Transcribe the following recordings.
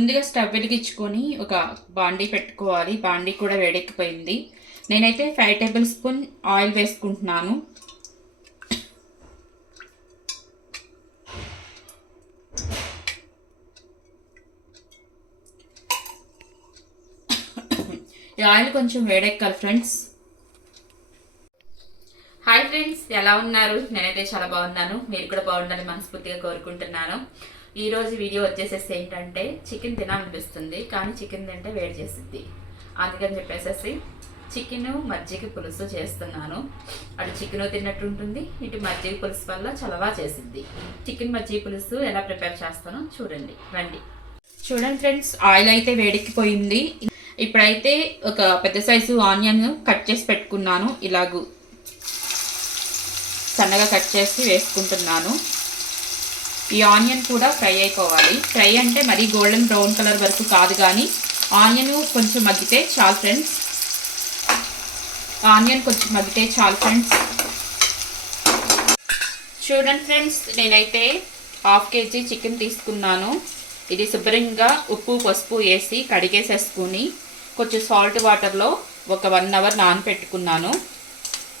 ముందుగా స్టవ్ వెలిగించుకొని ఒక బాండీ పెట్టుకోవాలి. బాండీ కూడా వేడెక్కిపోయింది. నేనైతే 5 టేబుల్ స్పూన్ ఆయిల్ వేసుకుంటున్నాను. ఈ ఆయిల్ కొంచెం వేడెక్కాలి ఫ్రెండ్స్. హాయ్ ఫ్రెండ్స్, ఎలా ఉన్నారు? నేనైతే చాలా బాగున్నాను. మీరు కూడా బాగుండాలని మనస్ఫూర్తిగా కోరుకుంటున్నాను. ఈరోజు వీడియో వచ్చేసేసి ఏంటంటే, చికెన్ తినాలనిపిస్తుంది కానీ చికెన్ తింటే వేడి చేసిద్ది. అందుకని చెప్పేసి చికెన్ మజ్జిగ పులుసు చేస్తున్నాను. అటు చికెన్ తిన్నట్టు ఉంటుంది, ఇటు మజ్జిగ పులుసు వల్ల చలవా చేసిద్ది. చికెన్ మజ్జిగ పులుసు ఎలా ప్రిపేర్ చేస్తానో చూడండి రండి. చూడండి ఫ్రెండ్స్, ఆయిల్ అయితే వేడెక్కిపోయింది. ఇప్పుడైతే ఒక పెద్ద సైజు ఆనియన్ కట్ చేసి పెట్టుకున్నాను. ఇలాగూ సన్నగా కట్ చేసి వేసుకుంటున్నాను. ఈ ఆనియన్ కూడా ఫ్రై అయిపోవాలి. ఫ్రై అంటే మరీ గోల్డెన్ బ్రౌన్ కలర్ వరకు కాదు, కానీ ఆనియన్ కొంచెం మగ్గితే చాలు ఫ్రెండ్స్. ఆనియన్ కొంచెం మగ్గితే చాలు ఫ్రెండ్స్. చూడండి ఫ్రెండ్స్, నేనైతే 1/2 kg చికెన్ తీసుకున్నాను. ఇది శుభ్రంగా ఉప్పు పసుపు వేసి కడిగేసేసుకుని కొంచెం సాల్ట్ వాటర్లో ఒక 1 అవర్ నానపెట్టుకున్నాను.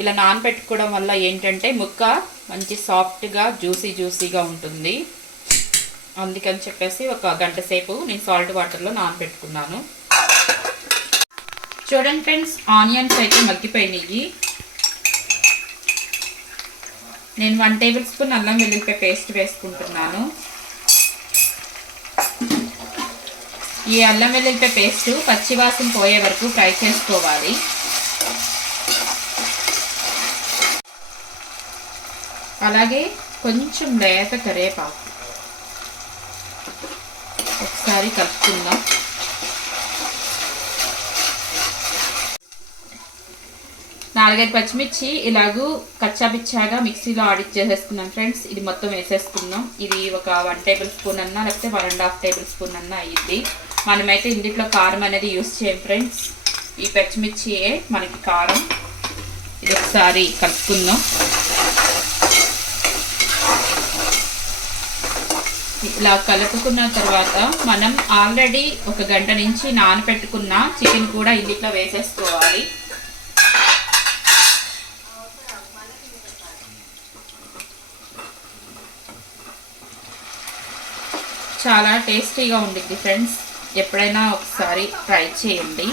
ఇలా నానపెట్టుకోవడం వల్ల ఏంటంటే ముక్క మంచి సాఫ్ట్గా జ్యూసీగా ఉంటుంది. అందుకని చెప్పేసి ఒక గంట సేపు నేను సాల్ట్ వాటర్లో నానపెట్టుకున్నాను. చూడండి ఫ్రెండ్స్, ఆనియన్స్ అయితే మగ్గిపోయినాయి. నేను 1 టేబుల్ స్పూన్ అల్లం వెల్లుల్లిపాయ పేస్ట్ వేసుకుంటున్నాను. ఈ అల్లం వెల్లుల్లిపాయ పేస్ట్ పచ్చివాసన పోయే వరకు ఫ్రై చేసుకోవాలి. అలాగే కొంచెం లేత కరివేపాకు ఒకసారి కలుపుకుందాం. నాలుగైదు పచ్చిమిర్చి ఇలాగూ కచ్చాపిచ్చాగా మిక్సీలో ఆడిచ్చేసేసుకున్నాం ఫ్రెండ్స్. ఇది మొత్తం వేసేసుకుందాం. ఇది ఒక 1 టేబుల్ స్పూన్ అన్నా లేకపోతే 1.5 టేబుల్ స్పూన్ అన్నా అయ్యిద్ది. మనమైతే ఇందులో కారం అనేది యూస్ చేయం ఫ్రెండ్స్. ఈ పచ్చిమిర్చియే మనకి కారం. ఇది ఒకసారి కలుపుకుందాం. ఇలా కలుపుకున్న తర్వాత మనం ఆల్రెడీ ఒక గంట నుంచి నానబెట్టుకున్న చికెన్ కూడా ఇందులో వేసేసుకోవాలి. చాలా టేస్టీగా ఉండిద్ది ఫ్రెండ్స్. ఎప్పుడైనా ఒకసారి ట్రై చేయండి.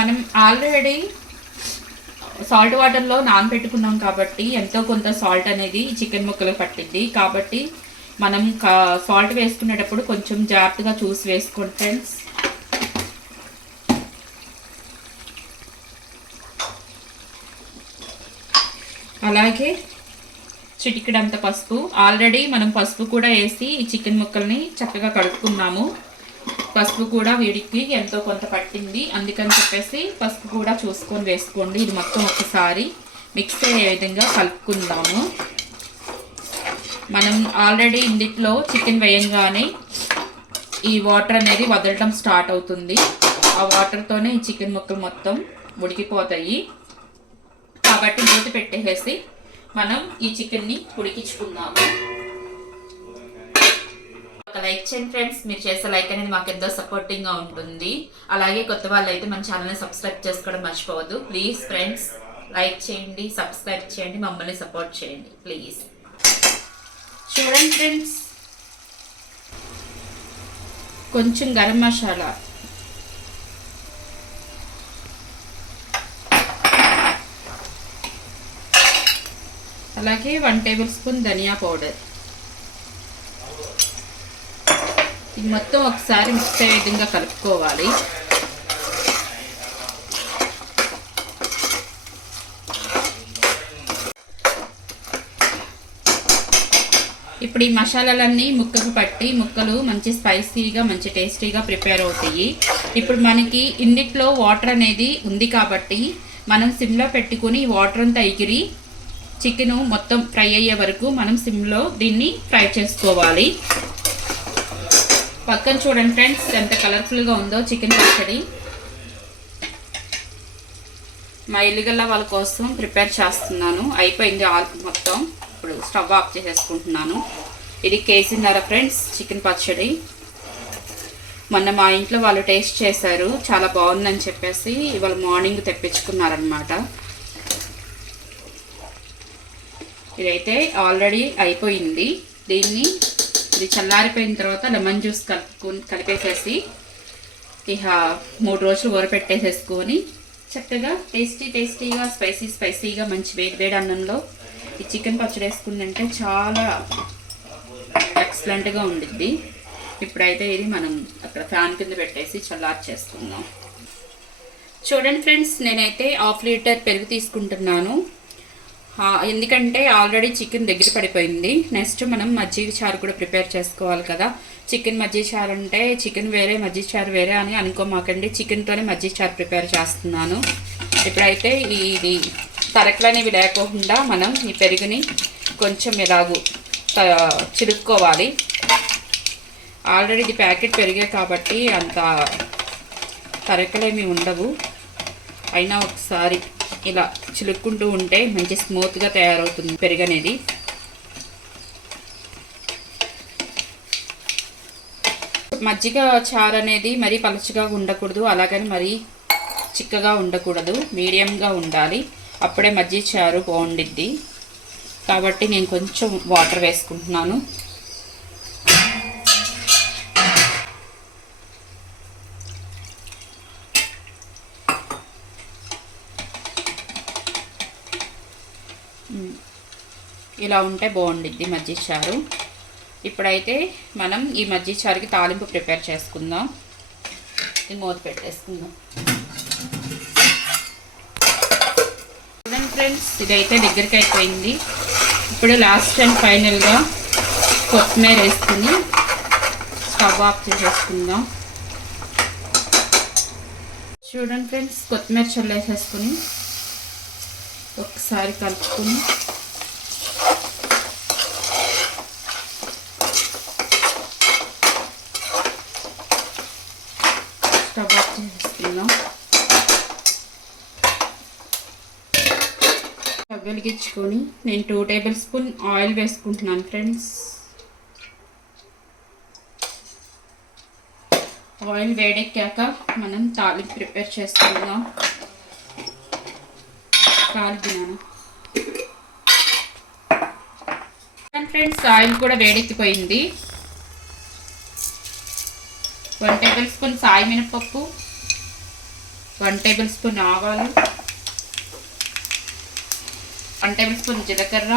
మనం ఆల్రెడీ సాల్ట్ వాటర్లో నానబెట్టుకున్నాం కాబట్టి ఎంతో కొంత సాల్ట్ అనేది చికెన్ ముక్కలు పట్టింది. కాబట్టి మనం సాల్ట్ వేసుకునేటప్పుడు కొంచెం జాగ్రత్తగా చూసి వేసుకోండి ఫ్రెండ్స్. అలాగే చిటికెడంత పసుపు. ఆల్రెడీ మనం పసుపు కూడా వేసి ఈ చికెన్ ముక్కల్ని చక్కగా కడుక్కున్నాము. పసుపు కూడా వీడికి ఎంతో కొంత పట్టింది. అందుకని చెప్పేసి పసుపు కూడా చూసుకొని వేసుకోండి. ఇది మొత్తం ఒకసారి మిక్స్ అయ్యే విధంగా కలుపుకుందాము. మనం ఆల్రెడీ ఇందులో చికెన్ వేయంగానే ఈ వాటర్ అనేది వదలటం స్టార్ట్ అవుతుంది. ఆ వాటర్తోనే ఈ చికెన్ ముక్కలు మొత్తం ఉడికిపోతాయి. కాబట్టి మూత పెట్టేసి మనం ఈ చికెన్ని ఉడికించుకుందాము. ఒక లైక్ చేయండి ఫ్రెండ్స్. మీరు చేసే లైక్ అనేది మాకు ఎంతో సపోర్టింగ్గా ఉంటుంది. అలాగే కొత్త వాళ్ళు అయితే మన ఛానల్ని సబ్స్క్రైబ్ చేసుకోవడం మర్చిపోవద్దు. ప్లీజ్ ఫ్రెండ్స్, లైక్ చేయండి, సబ్స్క్రైబ్ చేయండి, మమ్మల్ని సపోర్ట్ చేయండి ప్లీజ్. చూడండి ఫ్రెండ్స్, కొంచెం గరం మసాలా, అలాగే 1 టేబుల్ స్పూన్ ధనియా పౌడర్. ఇది మొత్తం ఒకసారి మిక్స్ అయ్యే విధంగా కలుపుకోవాలి. ఇప్పుడు ఈ మసాలాలన్నీ ముక్కకు పట్టి ముక్కలు మంచి స్పైసీగా మంచి టేస్టీగా ప్రిపేర్ అవుతాయి. ఇప్పుడు మనకి ఇందులో వాటర్ అనేది ఉంది కాబట్టి మనం సిమ్లో పెట్టుకుని వాటర్ అంతా ఎగిరి చికెన్ మొత్తం ఫ్రై అయ్యే వరకు మనం సిమ్లో దీన్ని ఫ్రై చేసుకోవాలి. పక్కన చూడండి ఫ్రెండ్స్, ఎంత కలర్ఫుల్గా ఉందో చికెన్ పచ్చడి. మా ఇల్లుగల్ల వాళ్ళ కోసం ప్రిపేర్ చేస్తున్నాను. అయిపోయింది ఆల్ మొత్తం. ఇప్పుడు స్టవ్ ఆఫ్ చేసేసుకుంటున్నాను. ఇది కేజీన్నర ఫ్రెండ్స్ చికెన్ పచ్చడి. మొన్న మా ఇంట్లో వాళ్ళు టేస్ట్ చేశారు, చాలా బాగుందని చెప్పేసి ఇవాళ మార్నింగ్ తెప్పించుకున్నారనమాట. ఇదైతే ఆల్రెడీ అయిపోయింది. దీన్ని ఇది చల్లారిపోయిన తర్వాత లెమన్ జ్యూస్ కలిపేసేసి ఇక 3 రోజులు ఊరపెట్టేసేసుకొని చక్కగా టేస్టీగా స్పైసీగా మంచి వేడి అన్నంలో ఈ చికెన్ పచ్చడి వేసుకుందంటే చాలా ఎక్సలెంట్గా ఉండిద్ది. ఇప్పుడైతే ఇది మనం అక్కడ ఫ్యాన్ కింద పెట్టేసి చల్లారి చేసుకుందాం. చూడండి ఫ్రెండ్స్, నేనైతే 1/2 లీటర్ పెరుగు తీసుకుంటున్నాను. ఎందుకంటే ఆల్రెడీ చికెన్ దగ్గర పడిపోయింది. నెక్స్ట్ మనం మజ్జిగ చారు కూడా ప్రిపేర్ చేసుకోవాలి కదా. చికెన్ మజ్జిగ చారు అంటే చికెన్ వేరే మజ్జిగ చారు వేరే అని అనుకోమాకండి. చికెన్తోనే మజ్జిగ చారు ప్రిపేర్ చేస్తున్నాను. ఇప్పుడైతే ఇది తరకలనేవి లేకుండా మనం ఈ పెరుగుని కొంచెం ఇలాగూ చిలుక్కోవాలి. ఆల్రెడీ ఇది ప్యాకెట్ పెరిగే కాబట్టి అంత తరకలేమి ఉండవు. అయినా ఒకసారి ఇలా చిలుక్కుంటూ ఉంటే మంచి స్మూత్గా తయారవుతుంది పెరుగు అనేది. మజ్జిగ చారు అనేది మరీ పలుచగా ఉండకూడదు, అలాగని మరీ చిక్కగా ఉండకూడదు, మీడియంగా ఉండాలి. అప్పుడే మజ్జిగ చారు బాగుండిద్ది. కాబట్టి నేను కొంచెం వాటర్ వేసుకుంటున్నాను. ఇలా ఉంటే బాగుండిద్ది మజ్జిగ చారు. ఇప్పుడైతే మనం ఈ మజ్జిగ చారుకి తాలింపు ప్రిపేర్ చేసుకుందాం. ఇది మూత పెట్టేసుకుందాం. చూడండి ఫ్రెండ్స్, ఇదైతే దగ్గరికి అయిపోయింది. ఇప్పుడు లాస్ట్ అండ్ ఫైనల్గా కొత్తిమీర వేసుకుని స్టవ్ ఆఫ్ చేసేసుకుందాం. చూడండి ఫ్రెండ్స్, కొత్తిమీర చల్లేసేసుకుని ఒకసారి కలుపుకొని స్టవ్ ఆఫ్ చేసేసుకుందాం. స్టవ్ వెలిగించుకొని నేను 2 టేబుల్ స్పూన్ ఆయిల్ వేసుకుంటున్నాను ఫ్రెండ్స్. ఆయిల్ వేడెక్కాక మనం తాలింపు ప్రిపేర్ చేసుకుందాం. ఫ్రెండ్స్, ఆయిల్ కూడా వేడెక్కిపోయింది. 1 టేబుల్ స్పూన్ సాయి మినపప్పు, 1 టేబుల్ స్పూన్ ఆవాలు, 1 టేబుల్ స్పూన్ జీలకర్ర,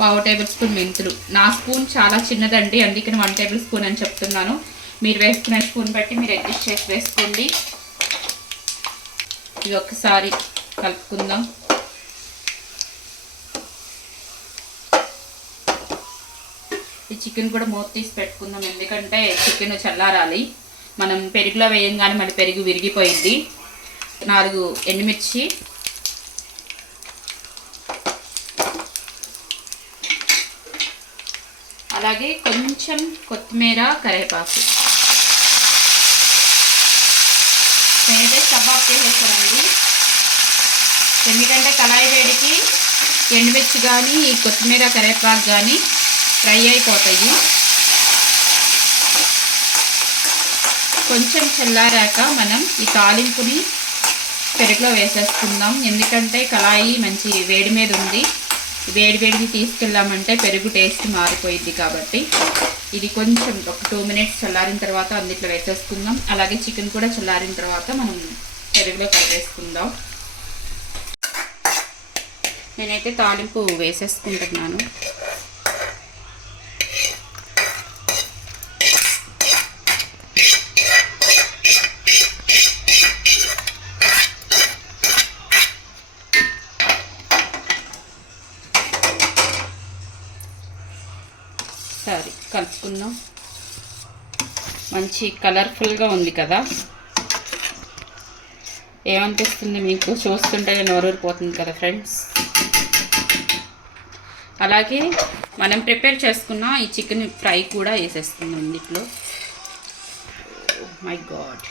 1/2 టేబుల్ స్పూన్ మెంతులు. నా స్పూన్ చాలా చిన్నదండి, అందుకని 1 టేబుల్ స్పూన్ అని చెప్తున్నాను. మీరు వేసుకునే స్పూన్ బట్టి మీరు అడ్జస్ట్ చేసి వేసుకోండి. ఇది ఒకసారి కలుపుకుందాం. ఈ చికెన్ కూడా మూత తీసి పెట్టుకుందాం, ఎందుకంటే చికెన్ చల్లారాలి. మనం పెరుగులో వేయంగానే మళ్ళీ పెరుగు విరిగిపోయింది. 4 ఎండుమిర్చి, అలాగే కొంచెం కొత్తిమీర, కరివేపాకు. నేనైతే స్టవ్ ఆఫ్ చేసేస్తానండి, ఎందుకంటే కళాయి వేడికి ఎండుమిర్చి కానీ కొత్తిమీర, కరివేపాకు కానీ ఫ్రై అయిపోతాయి. కొంచెం చల్లారాక మనం ఈ తాలింపుని పెరుగులో వేసేసుకుందాం, ఎందుకంటే కళాయి మంచి వేడి మీద ఉంది. వేడిని తీసుకెళ్ళామంటే పెరుగు టేస్ట్ మారిపోయింది. కాబట్టి ఇది కొంచెం ఒక 2 మినిట్స్ చల్లారిన తర్వాత అందులో వేసేసుకుందాం. అలాగే చికెన్ కూడా చల్లారిన తర్వాత మనం పెరుగులో కలిపేసుకుందాం. నేనైతే తాలింపు వేసేసుకుంటున్నాను. సరే, కలుపుకుందాం. మంచి కలర్ఫుల్గా ఉంది కదా. ఏమనిపిస్తుంది మీకు? చూస్తుంటే నోరూరిపోతుంది కదా ఫ్రెండ్స్. అలాగే మనం ప్రిపేర్ చేసుకున్న ఈ చికెన్ ఫ్రై కూడా వేసేసుకుందాం దీంట్లో. మై గాడ్,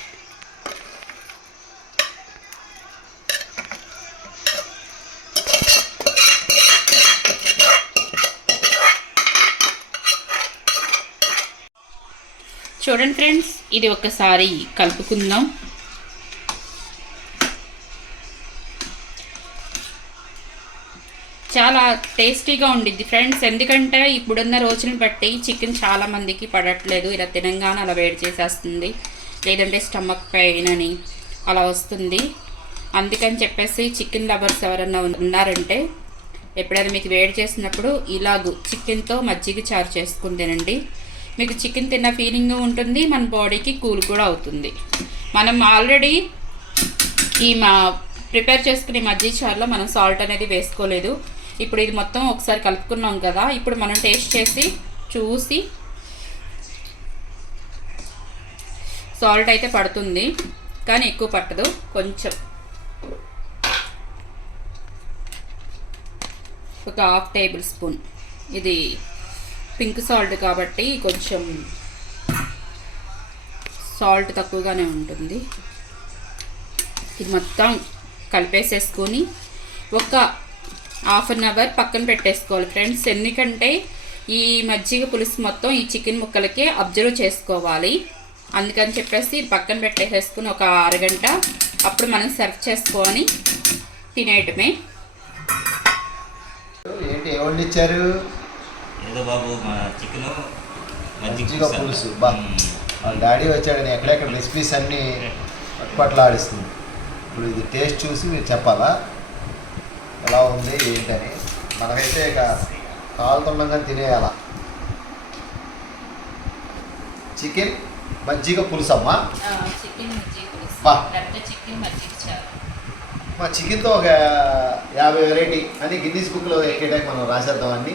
చూడండి ఫ్రెండ్స్, ఇది ఒకసారి కలుపుకుందాం. చాలా టేస్టీగా ఉండిద్ది ఫ్రెండ్స్. ఎందుకంటే ఇప్పుడున్న రోజుని బట్టి చికెన్ చాలా మందికి పడట్లేదు. ఇలా తినంగానే అలా వేడి చేసేస్తుంది, లేదంటే స్టమక్ పెయిన్ అని అలా వస్తుంది. అందుకని చెప్పేసి చికెన్ లవర్స్ ఎవరన్నా ఉన్నారంటే ఎప్పుడైనా మీకు వేడి చేసినప్పుడు ఇలాగూ చికెన్తో మజ్జిగ చారు చేసుకుని తినండి. మీకు చికెన్ తిన్న ఫీలింగ్ ఉంటుంది, మన బాడీకి కూల్ కూడా అవుతుంది. మనం ఆల్రెడీ ఈ ప్రిపేర్ చేసుకునే మజ్జిగ చారులో మనం సాల్ట్ అనేది వేసుకోలేదు. ఇప్పుడు ఇది మొత్తం ఒకసారి కలుపుకున్నాం కదా, ఇప్పుడు మనం టేస్ట్ చేసి చూసి సాల్ట్ అయితే పడుతుంది, కానీ ఎక్కువ పట్టదు, కొంచెం ఒక 1/2 టేబుల్ స్పూన్. ఇది పింక్ సాల్ట్ కాబట్టి కొంచెం సాల్ట్ తక్కువగానే ఉంటుంది. ఇది మొత్తం కలిపేసేసుకొని ఒక 1/2 అవర్ పక్కన పెట్టేసుకోవాలి ఫ్రెండ్స్. ఎందుకంటే ఈ మజ్జిగ పులుసు మొత్తం ఈ చికెన్ ముక్కలకే అబ్జర్వ్ చేసుకోవాలి. అందుకని చెప్పేసి పక్కన పెట్టేసేసుకుని ఒక అరగంట అప్పుడు మనం సర్వ్ చేసుకొని తినేయటమే. ఏంటి ఏమండి ఇచ్చారు? ఏదో బాబు మా చికెన్ మజ్జిగ పులుసు. వాళ్ళ డాడీ వచ్చాడని ఎక్కడెక్కడ రెసిపీస్ అన్నీ పట్ల ఆడిస్తుంది. ఇప్పుడు ఇది టేస్ట్ చూసి మీరు చెప్పాలా ఎలా ఉంది ఏంటని. మనకైతే ఇక కాలుతుండగా తినేయాల. చికెన్ మజ్జిగ పులుసు అమ్మా. మా చికెన్తో ఒక 50 వెరైటీ అని గిన్నీస్ బుక్లో ఎక్కేటానికి మనం రాసేద్దామని.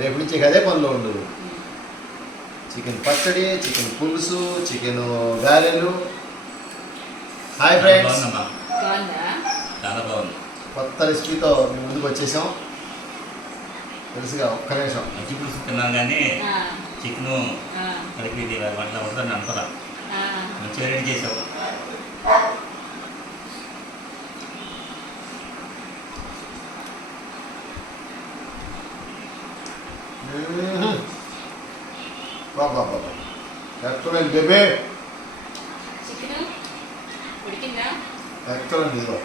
రేపు నుంచి అదే పనిలో ఉండదు. చికెన్ పచ్చడి, చికెన్ పులుసు, చికెన్ గారెలు. హాయ్ ఫ్రెండ్స్, చాలా బాగుంది. కొత్త రెసిపీతో మేము ముందుకు వచ్చేసాం. తెలుసుగా, ఒక్క నిమిషం. మజ్జిగ పులుసు తిన్నాం కానీ చికెన్ కలిపి అట్లా ఉంటుందని అనుకోరా. మంచిగా రెడీ చేసావు. బాబా ఎక్సలెంట్ బేబీ, ఎక్సలెంట్. ఇదిగో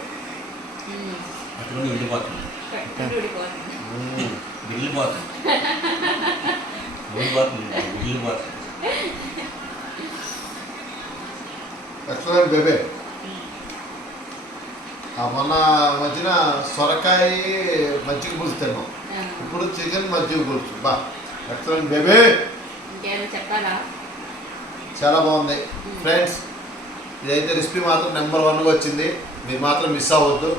అక్కడ వెళ్ళిపోతుంది, వెళ్ళిపోతుంది, వెళ్ళిపోతుంది, వెళ్ళిపోతుంది. Excellent baby. మొన్న మధ్యన సొరకాయ మజ్జిగ పులుసు తిన్నాం, ఇప్పుడు చికెన్ మజ్జిగ పులుసు. బా ఎక్సలెంట్ బేబీ, చాలా బాగుంది ఫ్రెండ్స్. ఇదైతే రెసిపీ మాత్రం నెంబర్ 1గా వచ్చింది. మీరు మాత్రం మిస్ అవ్వద్దు.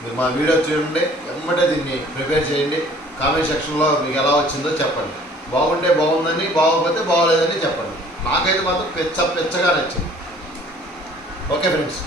మీరు మా వీడియో చూడండి, వెంబడే దీన్ని ప్రిపేర్ చేయండి. కామెంట్ సెక్షన్లో మీకు ఎలా వచ్చిందో చెప్పండి. బాగుంటే బాగుందని, బాగోకపోతే బాగోలేదని చెప్పండి. నాకైతే మాత్రం పెచ్చగా నచ్చింది. Okay friends.